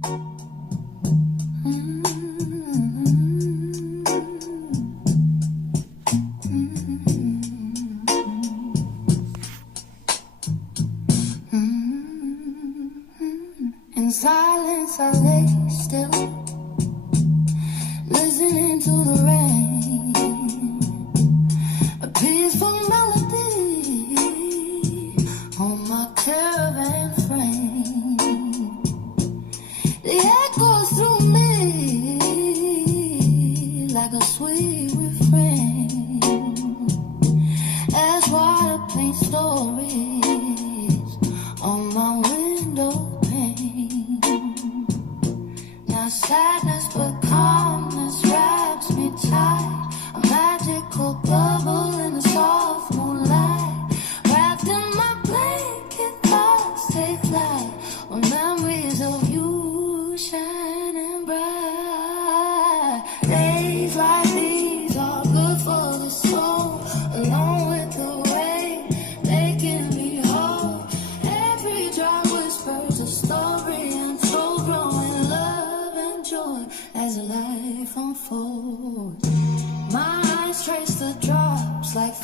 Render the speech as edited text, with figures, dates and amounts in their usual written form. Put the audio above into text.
In silence I lay still, listening to the rain, a peaceful melody on my caravan frame. The echoes through me like a sweet refrain, as water paints stories on my window pane. Now sadness but calmness wraps me tight, a magical bubble in the soft moonlight. Wrapped in my blanket, thoughts take flight on memories of you shining bright. Days like these are good for the soul, along with the rain, making me whole. Every drop whispers a story untold, growing love and joy as life unfolds. My eyes trace the drops like